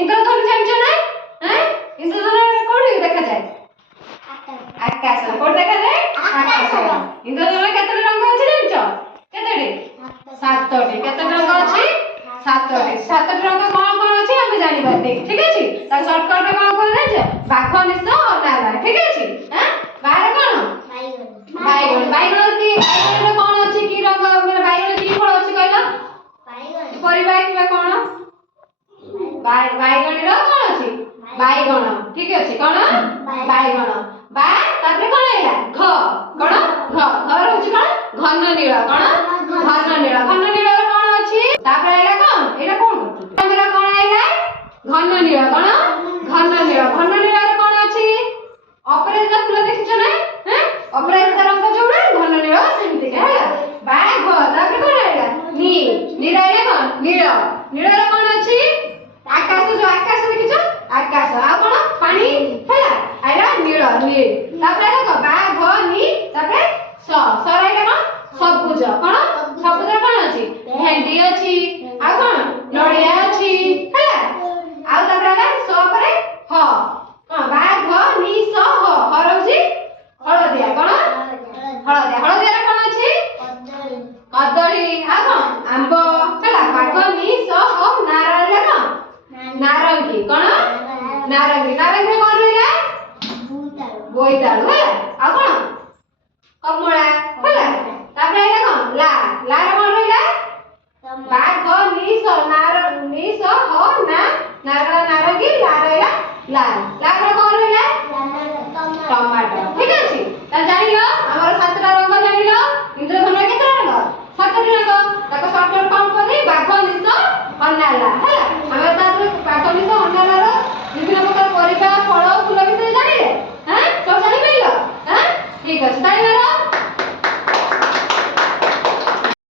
ଇନ୍ଦ୍ରଧନୁ ଜାଣିଛ ନା? ଇନ୍ଦ୍ରଧନୁ କୋଉଠି ଦେଖାଯାଏ? ଆକାଶ। କୋଉଠି ଦେଖାଯାଏ? ଆକାଶ। ଇନ୍ଦ୍ରଧନୁରେ କେତେଟି ରଙ୍ଗ ଅଛି ଜାଣିଛ? କେତେଟି? 7ଟି। କେତେ ରଙ୍ଗ ଅଛି? 7ଟି। 7ଟି ରଙ୍ଗ କଣ କଣ ଅଛି ଆମେ ଜାଣିବା ଠିକ ଅଛି। ତାର ସର୍ଟକଟ ରେ କଣ କଣ ଜାଣିଛ? ବାଘ ନିଶ ଅନାର ଠିକ ଅଛି। ବାହାରେ କଣ? ବାଇଗଣ। ବାଇଗଣ କି ବାଇଗଣରେ କଣ ଅଛି କି ରଙ୍ଗ ମାନେ ବାଇଗଣ କି ଫଳ ଅଛି କହିଲ? ପରିବା କିବା କଣ? ବାଇଗଣର କଣ ଅଛି? ବାଇଗଣ ଠିକ ଅଛି। କଣ? ବାଇଗଣ। ବା ତାପରେ କଣ ହେଲା? ଘ କଣ? ଘ ଘର ହଉଛି କଣ? ଘନ ନୀଳ। କଣ? ଘନ ନୀଳ। ଘନ ନୀଳର କଣ ଅଛି? ତାପରେ ହେଲା କଣ? ଏଇଟା କଣ କରୁଛୁ? ଆମର କଣ ହେଲା? ଘନ ନୀଳ। କଣ? ଘନ ନୀଳ। ଘନ ନୀଳର କଣ ଅଛି? ଅପରାଜିତା ଫୁଲ ଦେଖିଛ ନା? ଅପରାଜିତା ରଙ୍ଗ ଯୋଉଟା ଘନ ନୀଳ ସେମିତିକା ହେଲା। ବା ଘ ତାପରେ କଣ ହେଲା? ନି ନୀଳ ହେଲା କଣ? ନୀଳ। ନୀଳର କଣ ଅଛି? ଆକାଶ। ଯୋଉ ଆକାଶ ଦେଖିଛ? ଆକାଶ। ଆଉ କଣ? ପାଣି ହେଲା। ଆଇଲା ନୀଳ ନୀ। ତାପରେ ହେଲା କଣ? ବା ଘ ନି ତାପରେ ସ ସ ରହିଲା କଣ? ସବୁଜ। କଣ? ସବୁଜର କଣ ଅଛି? ଭେଣ୍ଡି ଅଛି। ଆଉ କଣ? ନଡ଼ିଆ ଅଛି ହେଲା। ଆଉ ତାପରେ ହେଲା ସ ପରେ ହ। କଣ? ବା ଘ ନି ସ ହ। ହ ରହୁଛି ହଳଦିଆ। କଣ? ହଳଦିଆ। ହଳଦିଆର କଣ ଅଛି? କଦଳୀ। ଆଉ କଣ? ଆମ୍ବ ହେଲା। ବାଘ ନି ସ ହ ନା ରହିଲା କଣ? ନାରଙ୍ଗୀ। କଣ? ନାରଙ୍ଗୀ। ନାରଙ୍ଗୀରେ କଣ ରହିଲା? ବୋଇତାଳୁ ହେଲା। ଆଉ କଣ? କମଳା ହେଲା। ତାପରେ ହେଲା କଣ? ଲା। ଲାର କଣ ରହିଲା? ବାଘ ନି ସ ନାର ନି ସ ହ ନା ନାରଙ୍ଗୀ ଲା ରହିଲା ଲାଲ।